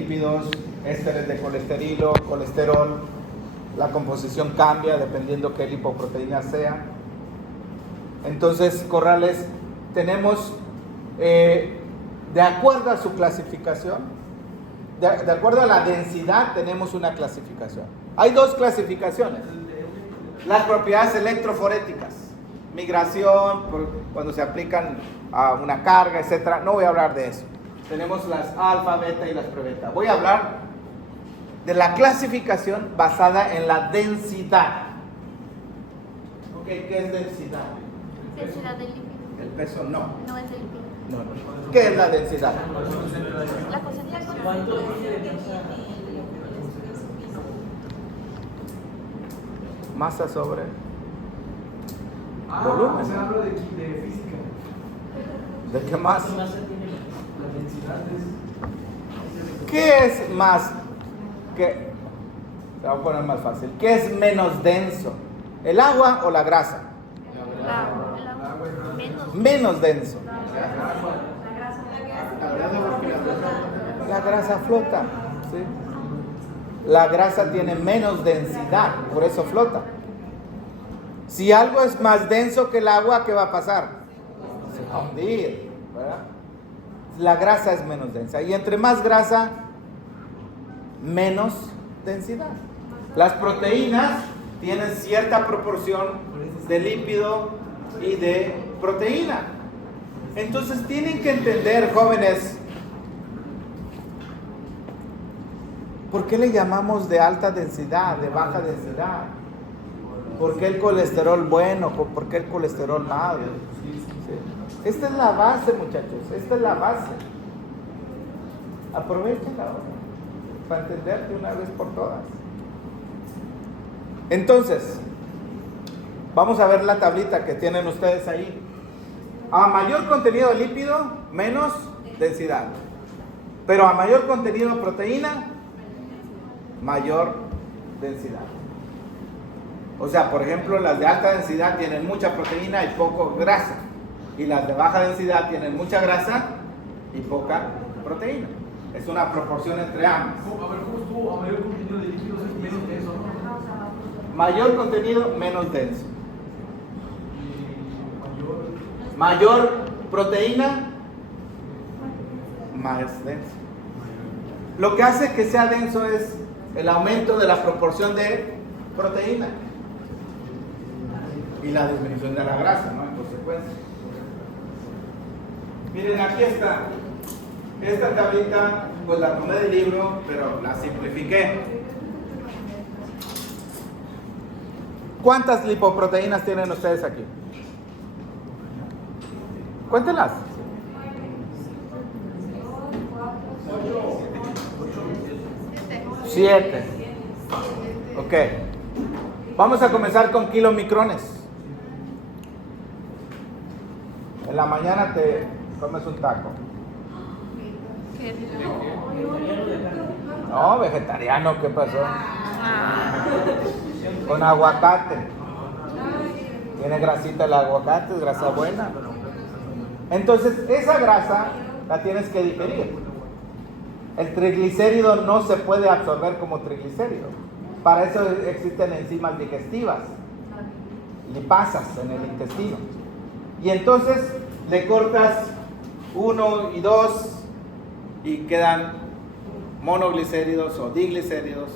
lípidos, ésteres de colesterol, la composición cambia dependiendo qué lipoproteína sea. Entonces, Corrales, tenemos, de acuerdo a su clasificación, de acuerdo a la densidad, tenemos una clasificación. Hay dos clasificaciones. Las propiedades electroforéticas, migración, cuando se aplican a una carga, etcétera. No voy a hablar de eso. Tenemos las alfa, beta y las pre-beta. Voy a hablar de la clasificación basada en la densidad. ¿Qué es densidad? Densidad del lípido. El peso no. No es del lípido. No. ¿Qué es la densidad? La concentración. Masa sobre volumen. Se habla de física. ¿De qué más? La densidad es... ¿Qué es más? ¿Qué? Te voy a poner más fácil. ¿Qué es menos denso? ¿El agua o la grasa? El agua. Menos denso. La grasa flota. ¿Sí? La grasa tiene menos densidad, por eso flota. Si algo es más denso que el agua, ¿qué va a pasar? Se va a hundir, ¿verdad? La grasa es menos densa. Y entre más grasa, menos densidad. Las proteínas tienen cierta proporción de lípido y de proteína. Entonces tienen que entender, jóvenes, ¿por qué le llamamos de alta densidad, de baja densidad? ¿Por qué el colesterol bueno? ¿Por qué el colesterol malo? ¿Sí? Esta es la base, muchachos, esta es la base. Aprovechenla ahora para entender de una vez por todas. Entonces, vamos a ver la tablita que tienen ustedes ahí. A mayor contenido de lípido, menos densidad. Pero a mayor contenido de proteína, mayor densidad. O sea, por ejemplo, las de alta densidad tienen mucha proteína y poco grasa. Y las de baja densidad tienen mucha grasa y poca proteína. Es una proporción entre ambas. A ver, ¿cómo estuvo? A mayor contenido de lípidos es menos denso, ¿no? Mayor contenido, menos denso. Y Mayor proteína, más denso. Lo que hace que sea denso es el aumento de la proporción de proteína y la disminución de la grasa, ¿no? En consecuencia. Miren, aquí está. Esta tablita, pues la tomé del libro, pero la simplifiqué. ¿Cuántas lipoproteínas tienen ustedes aquí? Cuéntenlas. 7. Ok. Vamos a comenzar con kilomicrones. En la mañana te comes un taco. No, vegetariano, ¿qué pasó? Con aguacate. Tiene grasita el aguacate, es grasa buena. Entonces, esa grasa la tienes que digerir. El triglicérido no se puede absorber como triglicérido. Para eso existen enzimas digestivas, lipasas en el intestino. Y entonces le cortas 1 y 2 y quedan monoglicéridos o diglicéridos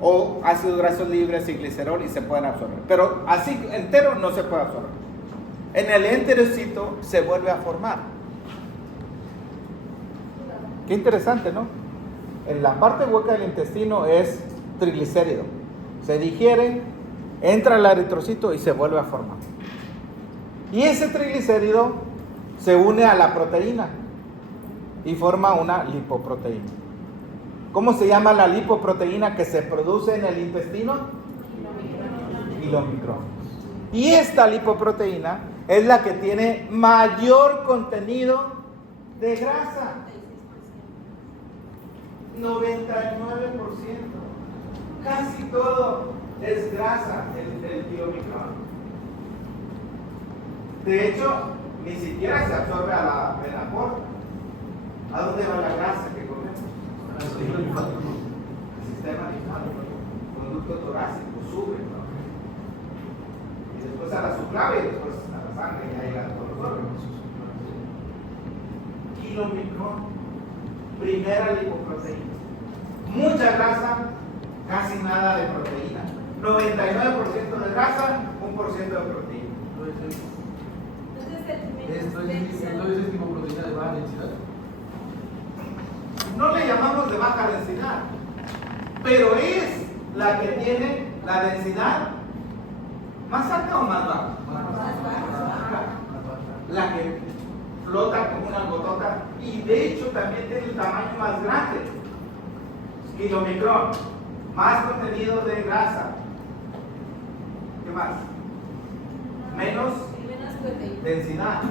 o ácidos grasos libres y glicerol y se pueden absorber. Pero así entero no se puede absorber. En el enterocito se vuelve a formar. Qué interesante, ¿no? En la parte hueca del intestino es triglicérido. Se digiere, entra al eritrocito y se vuelve a formar. Y ese triglicérido se une a la proteína y forma una lipoproteína. ¿Cómo se llama la lipoproteína que se produce en el intestino? Kilomicrones. Y esta lipoproteína es la que tiene mayor contenido de grasa. 99%. Casi todo es grasa el kilomicrón. De hecho, ni siquiera se absorbe a la vena porta. ¿A dónde va la grasa que comemos? sistema linfático, conducto torácico, sube, ¿no? Y después a la subclave y después a la sangre, y ahí llegan todos los órganos. Kilomicrón, primera lipoproteína. Mucha grasa, casi nada de proteína. 99% de grasa, 1% de proteína. Entonces es tipo proteína de baja densidad. No le llamamos de baja densidad, pero es la que tiene la densidad más alta o más baja. La que flota como una gotota y de hecho también tiene el tamaño más grande. Kilomicrón, más contenido de grasa. ¿Qué más? Menos densidad,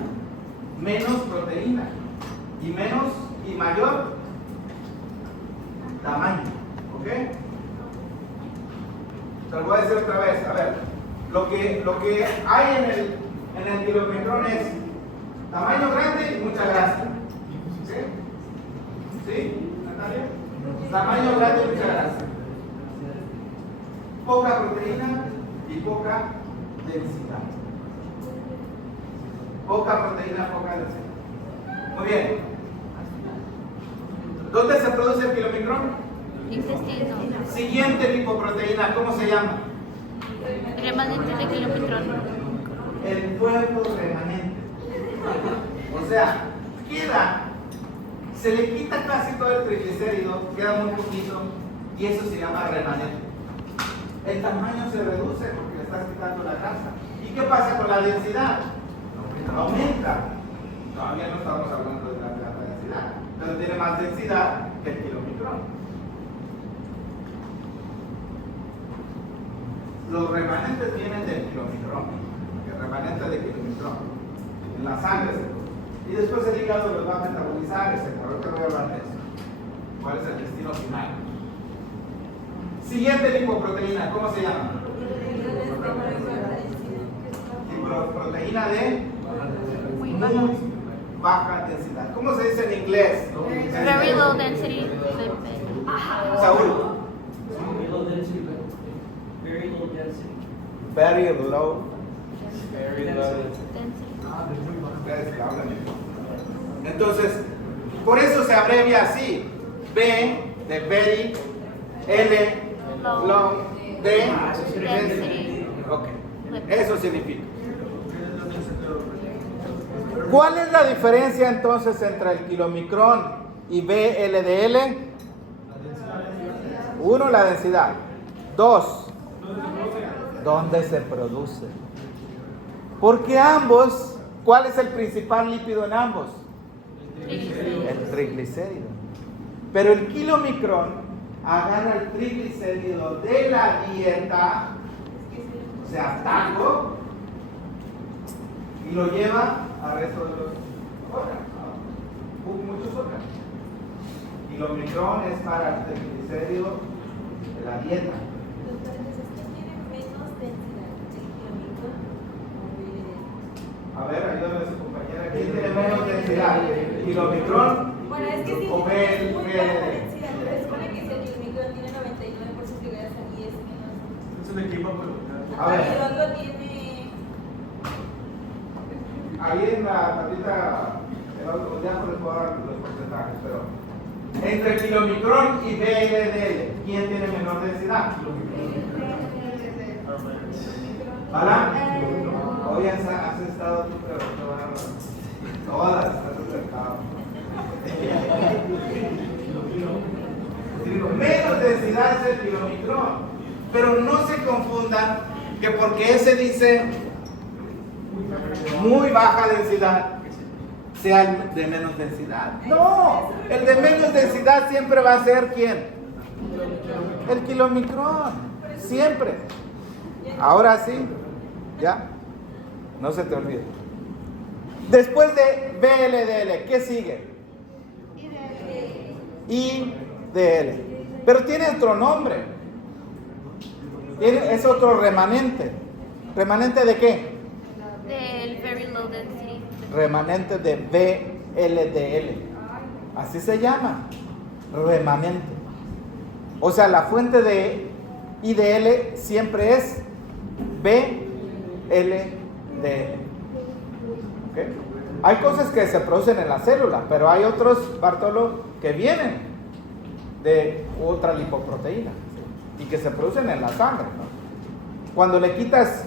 menos proteína y mayor tamaño. ¿Ok? Te lo voy a decir otra vez. A ver, lo que hay en el kilomicrón es tamaño grande y mucha grasa. ¿Ok? ¿Sí, Natalia? Tamaño grande y mucha grasa. Poca proteína y poca densidad. Poca proteína, poca densidad. Muy bien. ¿Dónde se produce el kilomicrón? Intestino. Siguiente lipoproteína, ¿cómo se llama? Remanente de kilomicrón. El cuerpo remanente. O sea, se le quita casi todo el triglicérido, queda muy poquito, y eso se llama remanente. El tamaño se reduce porque le estás quitando la grasa. ¿Y qué pasa con la densidad? Aumenta. Todavía no estamos hablando de la alta densidad, pero tiene más densidad que el kilomicrón. Los remanentes vienen del kilomicrón, el remanente de kilomicrón, en la sangre se produce. Y después el hígado los va a metabolizar, etc. Ahorita voy a hablar de eso. ¿Cuál es el destino final? Siguiente lipoproteína, ¿cómo se llama? Lipoproteína de muy baja densidad. ¿Cómo se dice en inglés? Very low density lipid. Saúl. Very low density. Very low density. Very low. Density. Ustedes que hablan. Entonces, por eso se abrevia así. B de very, L, long, D, density. Ok, eso significa. ¿Cuál es la diferencia entonces entre el kilomicrón y VLDL? Uno, la densidad. Dos, ¿dónde se produce? Porque ambos, ¿cuál es el principal lípido en ambos? El triglicérido. Pero el kilomicrón agarra el triglicérido de la dieta, o sea, taco, y lo lleva al resto de los órganos, ¿no? Muchos órganos. Kilomicrón es para el triglicérido de la dieta. A ver, ayúdame a su compañera. ¿Quién tiene menos densidad? ¿Kilomicrón? Bueno, es que sí, o tiene BL? densidad, pero se supone que si el kilomicrón tiene 99% de grasa y es menos. Es un equipo, A ver. Y el otro tiene. Ahí en la tablita, ya no les puedo dar los porcentajes, pero entre kilomicrón y VLDL, ¿quién tiene menor densidad? ¿Balán? Hoy has estado tú, pero todas has acertado. Menos densidad es el kilomicrón, pero no se confundan que porque ese dice muy baja densidad sea el de menos densidad. No, el de menos densidad siempre va a ser ¿quién? El kilomicrón, siempre. Ahora sí, ya, no se te olvide. Después de VLDL, ¿qué sigue? IDL. Pero tiene otro nombre. Es otro remanente. ¿Remanente de qué? Del very low density. Remanente de VLDL. Así se llama. Remanente. O sea, la fuente de IDL siempre es BLDL. ¿Okay? Hay cosas que se producen en la célula, pero hay otros, Bartolo, que vienen de otra lipoproteína, ¿sí? Y que se producen en la sangre, ¿no? Cuando le quitas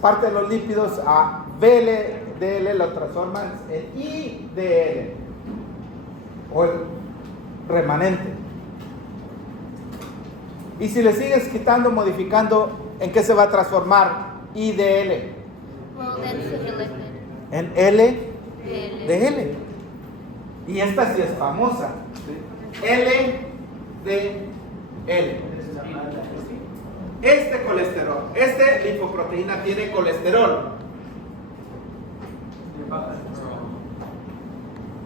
parte de los lípidos a VLDL, lo transforman en IDL o el remanente. Y si le sigues quitando, modificando, ¿en qué se va a transformar IDL? Low density lipid. En LDL. LDL. Y esta sí es famosa, ¿sí? LDL. Este colesterol, este lipoproteína tiene colesterol.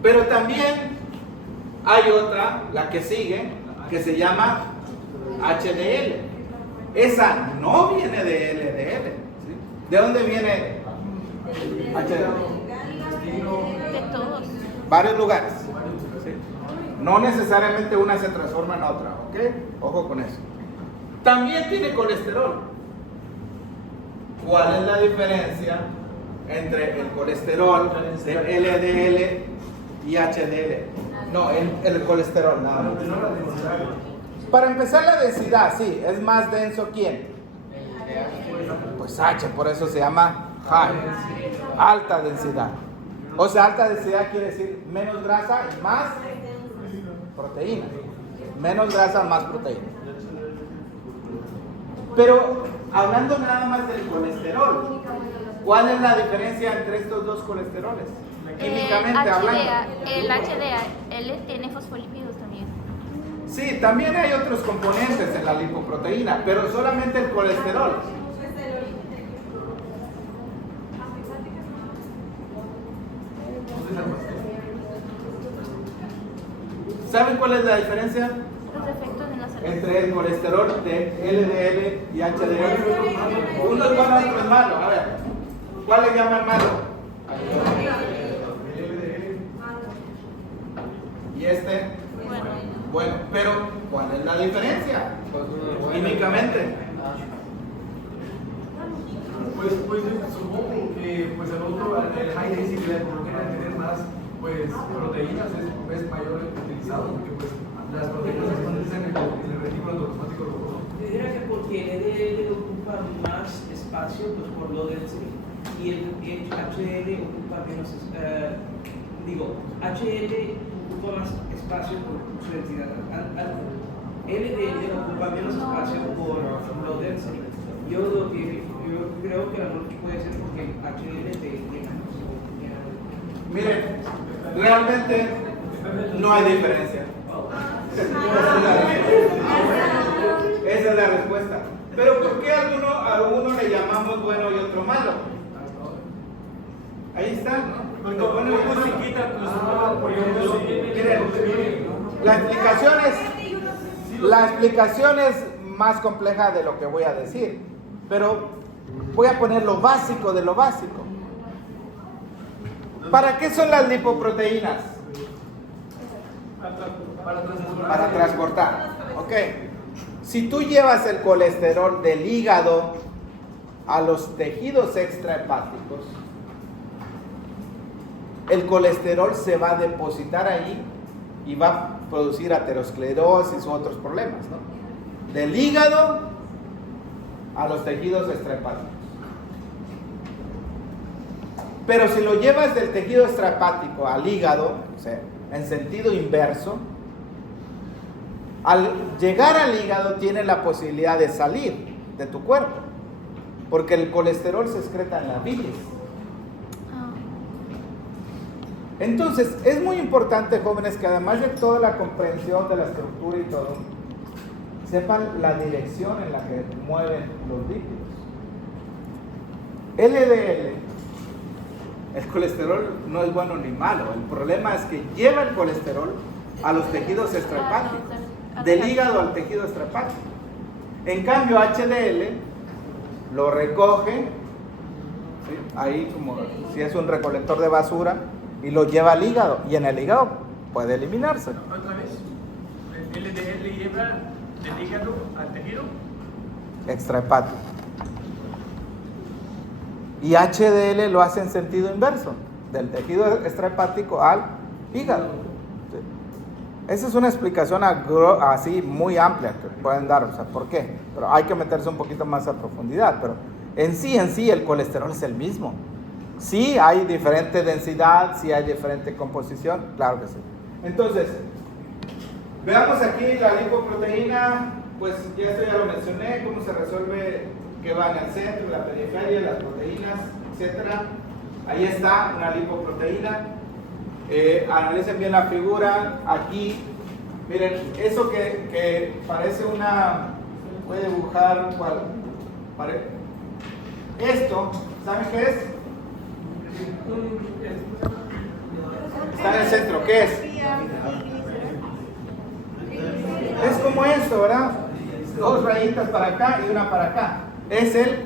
Pero también hay otra, la que sigue, que se llama HDL. Esa no viene de LDL, ¿sí? ¿De dónde viene HDL? De todos. Varios lugares, ¿sí? No necesariamente una se transforma en otra, ¿ok? Ojo con eso. También tiene colesterol. ¿Cuál es la diferencia entre el colesterol de LDL y HDL? No, el colesterol, nada más. Para empezar, la densidad, sí, es más denso. ¿Quién? Pues H, por eso se llama high, alta densidad. O sea, alta densidad quiere decir menos grasa y más proteína. Menos grasa, más proteína. Pero hablando nada más del colesterol, ¿cuál es la diferencia entre estos dos colesteroles? Químicamente hablando. El HDL tiene fosfolípidos también. Sí, también hay otros componentes en la lipoproteína, pero solamente el colesterol. ¿Saben cuál es la diferencia Los efectos en la salud. entre el colesterol de LDL y HDL? Uno es bueno, otro es malo. A ver, ¿cuál le llaman malo? Y este, bueno, pero ¿cuál es la diferencia? Químicamente. Pues supongo que pues el otro, el high density, como quieren tener más pues proteínas, es mayor utilizado, porque pues las proteínas se condensan en el retículo endoplasmático rugoso. Yo diría que porque el LDL ocupa más espacio, pues por low density, y el HDL ocupa menos, HDL ocupa más espacio por su densidad. LDL ocupa menos espacio por low density. Yo creo que a lo mejor puede ser porque el HDL te llena. Miren, realmente no hay diferencia. Esa es la respuesta. Pero ¿por qué a uno le llamamos bueno y otro malo? Ahí está, ¿no? Cuando bueno y otro se quita, miren, la explicación es más compleja de lo que voy a decir, pero voy a poner lo básico de lo básico. ¿Para qué son las lipoproteínas? Para transportar. Ok. Si tú llevas el colesterol del hígado a los tejidos extrahepáticos, el colesterol se va a depositar ahí y va a producir aterosclerosis u otros problemas, ¿no? Del hígado a los tejidos extrahepáticos. Pero si lo llevas del tejido extrahepático al hígado, o sea, en sentido inverso, al llegar al hígado tiene la posibilidad de salir de tu cuerpo, porque el colesterol se excreta en la bilis. Entonces, es muy importante, jóvenes, que además de toda la comprensión de la estructura y todo, sepan la dirección en la que mueven los lípidos. LDL, el colesterol no es bueno ni malo, el problema es que lleva el colesterol a los tejidos extrahepáticos, del hígado al tejido extrahepático. En cambio, HDL lo recoge, ¿sí? Ahí como si es un recolector de basura, y lo lleva al hígado, y en el hígado puede eliminarse. Otra vez, el LDL lleva del hígado al tejido. Extrahepático. Y HDL lo hace en sentido inverso, del tejido extrahepático al hígado. Sí. Esa es una explicación así muy amplia que pueden dar, o sea, ¿por qué? Pero hay que meterse un poquito más a profundidad, pero en sí el colesterol es el mismo. Sí hay diferente densidad, sí hay diferente composición, claro que sí. Entonces, veamos aquí la lipoproteína, pues ya esto ya lo mencioné, cómo se resuelve, que va en el centro, la periferia, las proteínas, etcétera. Ahí está una lipoproteína. Analicen bien la figura. Aquí, miren, eso que parece una, voy a dibujar cuál. Esto, ¿saben qué es? Está en el centro, ¿qué es? Es como esto, ¿verdad? Dos rayitas para acá y una para acá. Es el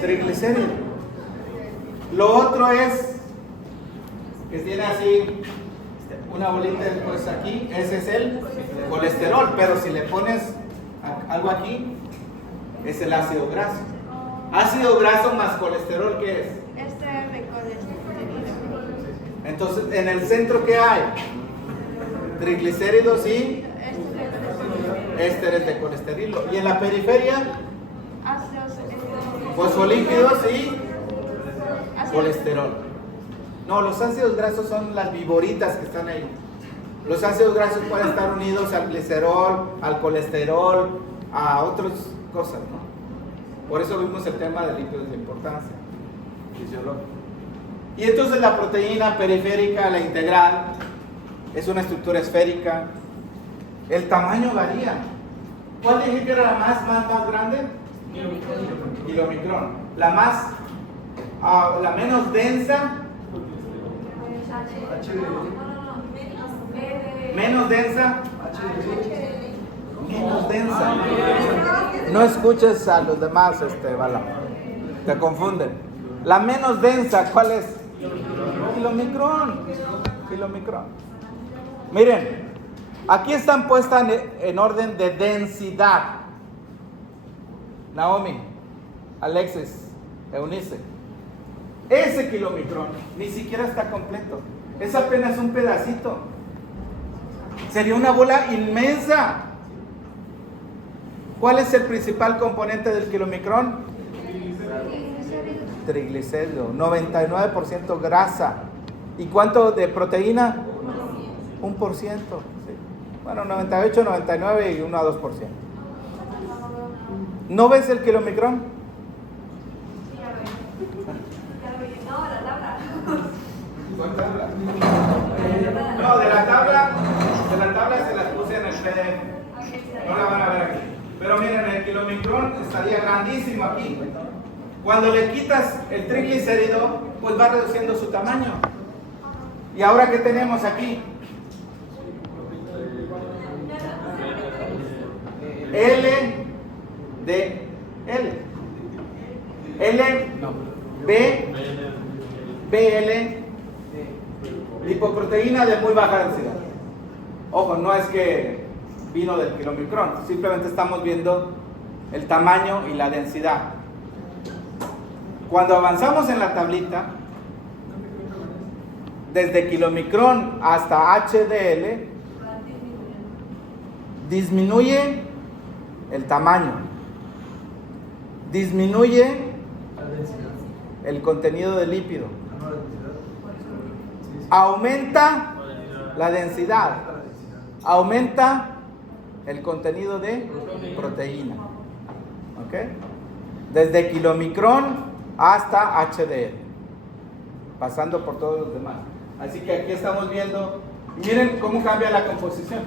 triglicérido. Lo otro es que tiene así una bolita después aquí. Ese es el colesterol, pero si le pones algo aquí, es el ácido graso. Ácido graso más colesterol, ¿qué es? Entonces, en el centro, ¿qué hay? Triglicéridos y ésteres de colesterol. Y en la periferia, fosfolípidos y colesterol. No, los ácidos grasos son las viboritas que están ahí. Los ácidos grasos pueden estar unidos al glicerol, al colesterol, a otras cosas, ¿no? Por eso vimos el tema de lípidos de importancia fisiológica. Y entonces la proteína periférica, la integral, es una estructura esférica. El tamaño varía. ¿Cuál dije que era la más grande? Kilomicrón. La menos densa. Menos densa. Menos densa. No escuches a los demás, Bala. Te confunden. La menos densa, ¿cuál es? Kilomicrón. Miren, aquí están puestas en orden de densidad. Naomi, Alexis, Eunice. Ese kilomicrón ni siquiera está completo. Es apenas un pedacito. Sería una bola inmensa. ¿Cuál es el principal componente del kilomicrón? Triglicérido. 99% grasa. ¿Y cuánto de proteína? 1%. Sí. Bueno, 98, 99 y 1 a 2%. ¿No ves el kilomicrón? ¿Cuál tabla? No, de la tabla se las puse en el PDF. No la van a ver aquí. Pero miren, el kilomicrón estaría grandísimo aquí. Cuando le quitas el triglicérido, pues va reduciendo su tamaño. ¿Y ahora qué tenemos aquí? BL, lipoproteína de muy baja densidad. Ojo, no es que vino del kilomicrón, simplemente estamos viendo el tamaño y la densidad. Cuando avanzamos en la tablita, desde kilomicrón hasta HDL, disminuye el tamaño, disminuye el contenido de lípido, aumenta la densidad, aumenta el contenido de proteína. ¿Ok? Desde kilomicrón hasta HDL, pasando por todos los demás. Así que aquí estamos viendo, miren cómo cambia la composición.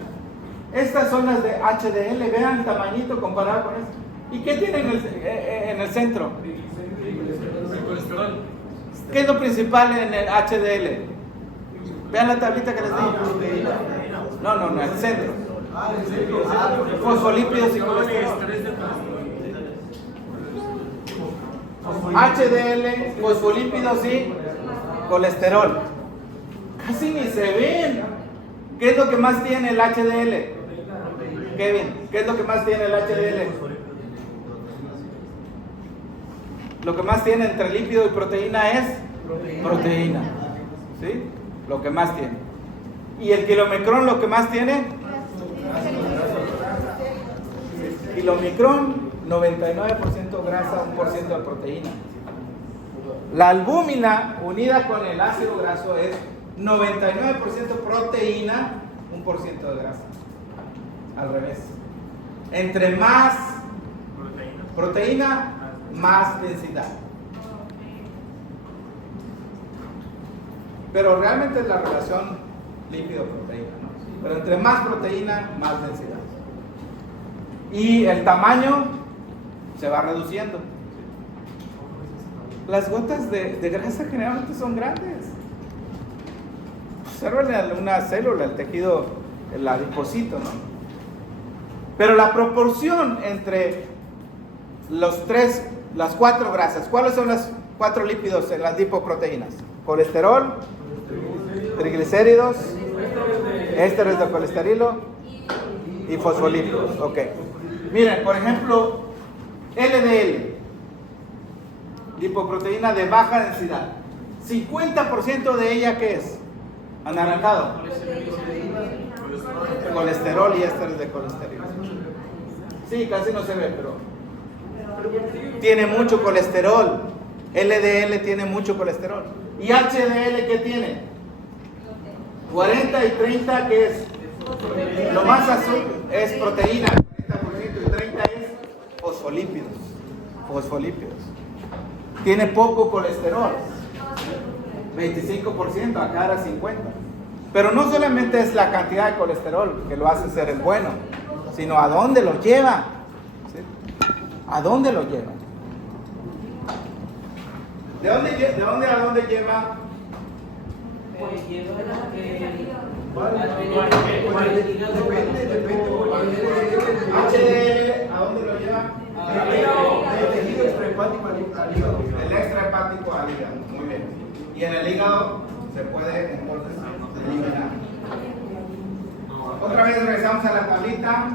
Estas son las de HDL, vean el tamañito comparado con esto. ¿Y qué tienen en el centro? El colesterol. ¿Qué es lo principal en el HDL? Vean la tablita que les di. No, el centro. Fosfolípidos y colesterol. HDL, fosfolípidos y colesterol. Casi ni se ven. ¿Qué es lo que más tiene el HDL? Kevin, ¿qué es lo que más tiene el HDL? Lo que más tiene entre lípido y proteína es proteína. ¿Sí? Lo que más tiene. ¿Y el kilomicrón lo que más tiene? Kilomicrón, 99% grasa, 1% de proteína. La albúmina unida con el ácido graso es 99% proteína, 1% de grasa. Al revés. Entre más proteína, más densidad. Pero realmente es la relación lípido-proteína, ¿no? Pero entre más proteína, más densidad. Y el tamaño se va reduciendo. Las gotas de grasa generalmente son grandes. Observen una célula, el tejido, el adipocito, ¿no? Pero la proporción entre las 4 grasas, ¿cuáles son los 4 lípidos en las lipoproteínas? Colesterol, triglicéridos, ésteres de colesterilo y fosfolípidos. Ok. Miren, por ejemplo, LDL, lipoproteína de baja densidad. 50% de ella, ¿qué es? Anaranjado. Colesterol y ésteres de colesterol. Sí, casi no se ve, pero tiene mucho colesterol. LDL tiene mucho colesterol. ¿Y HDL qué tiene? 40 y 30, ¿qué es? Lo más azul es proteína, 40% y 30 es fosfolípidos. Fosfolípidos. Tiene poco colesterol, 25%, acá era 50%. Pero no solamente es la cantidad de colesterol que lo hace ser el bueno, sino a dónde lo lleva. ¿Sí? ¿A dónde lo lleva? ¿De dónde a dónde lleva? HDL, ¿a dónde lo lleva? El tejido extrahepático al hígado. El extrahepático al hígado, muy bien. Y en el hígado se puede entonces eliminar. Otra vez regresamos a la tablita.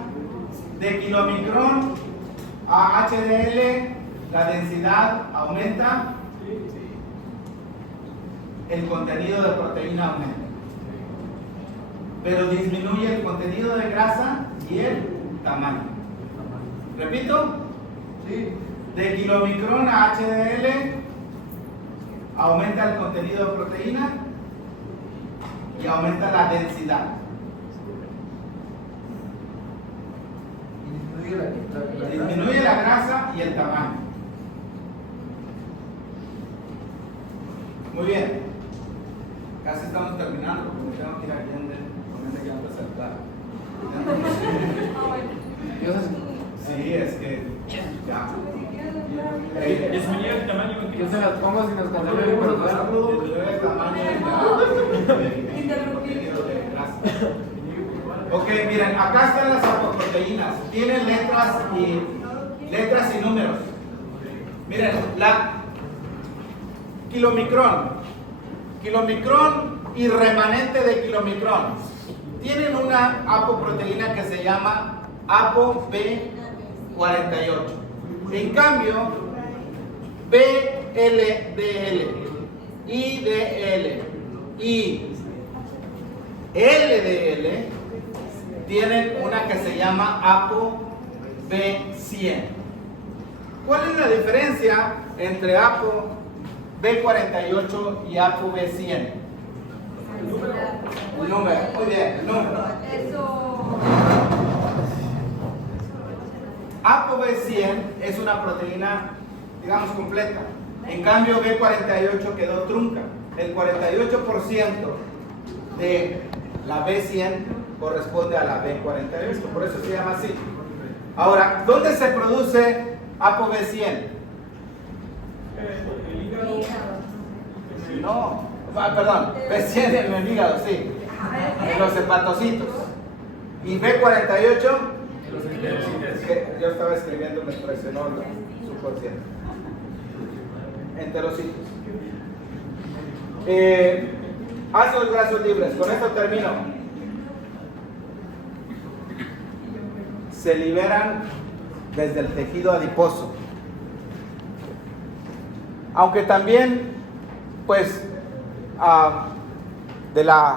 De kilomicrón a HDL, la densidad aumenta, el contenido de proteína aumenta, pero disminuye el contenido de grasa y el tamaño. ¿Repito? Sí. De kilomicrón a HDL aumenta el contenido de proteína y aumenta la densidad. Disminuye la grasa y el tamaño. Muy bien. Casi estamos terminando, porque tengo que ir aquí donde que vamos a saltar. Sí, es que ya. Disminuye el tamaño. Yo se las pongo si nos cansamos de procesarlo. Disminuye el tamaño y el contenido de grasa. Ok, miren, acá están las apoproteínas. Tienen letras y números. Miren, la kilomicrón y remanente de kilomicrón tienen una apoproteína que se llama ApoB48. En cambio, BLDL, IDL y LDL tienen una que se llama ApoB100. ¿Cuál es la diferencia entre ApoB48 y ApoB100? El número, muy bien, el número. ApoB100 es una proteína, digamos, completa. En cambio, B48 quedó trunca. El 48% de la B100 corresponde a la B48, por eso se llama así. Ahora, ¿dónde se produce ApoB100? No, perdón, B100 en el hígado, sí, en los hepatocitos. Y B48, que yo estaba escribiendo, me presionó el subconsciente. Enterocitos. Ácidos grasos libres, con esto termino. se liberan desde el tejido adiposo. Aunque también, pues, de la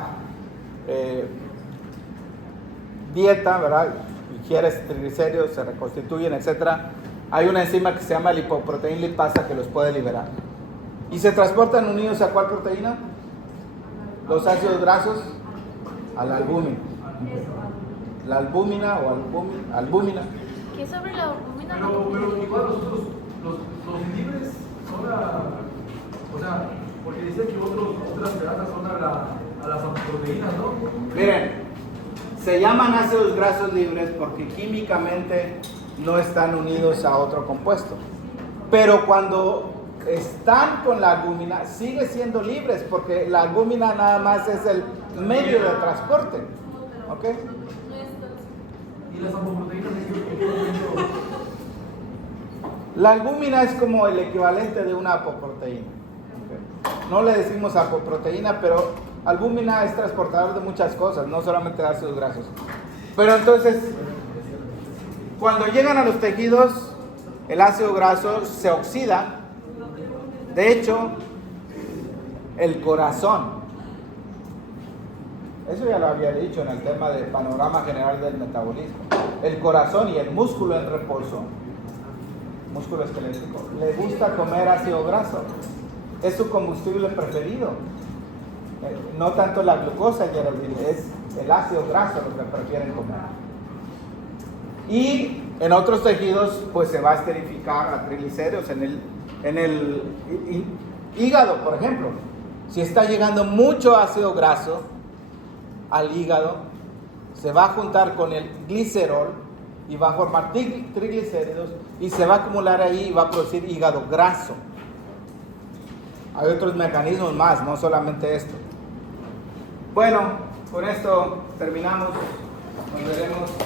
dieta, ¿verdad? Ingieres triglicéridos, se reconstituyen, etcétera. Hay una enzima que se llama lipoproteína lipasa que los puede liberar. ¿Y se transportan unidos a cuál proteína? Los ácidos grasos a la albúmina. La albúmina o albúmina. ¿Qué sobre la albúmina? Pero igual los libres son o sea, porque dicen que otras grasas son a las proteínas, ¿no? Miren, se llaman ácidos grasos libres porque químicamente no están unidos a otro compuesto. Pero cuando están con la albúmina, sigue siendo libres porque la albúmina nada más es el medio de transporte. ¿Ok? ¿Y las apoproteínas en qué momento? La albúmina es como el equivalente de una apoproteína. ¿Ok? No le decimos apoproteína, pero albúmina es transportador de muchas cosas, no solamente de ácidos grasos. Pero entonces, cuando llegan a los tejidos, el ácido graso se oxida. De hecho, el corazón, eso ya lo había dicho en el tema del panorama general del metabolismo, el corazón y el músculo en reposo, músculo esquelético, le gusta comer ácido graso, es su combustible preferido. No tanto la glucosa, Geraldine, es el ácido graso lo que prefieren comer. Y en otros tejidos, pues se va a esterificar a triglicéridos. En el hígado, por ejemplo, si está llegando mucho ácido graso al hígado, se va a juntar con el glicerol y va a formar triglicéridos y se va a acumular ahí y va a producir hígado graso. Hay otros mecanismos más, no solamente esto. Bueno, con esto terminamos. Nos veremos.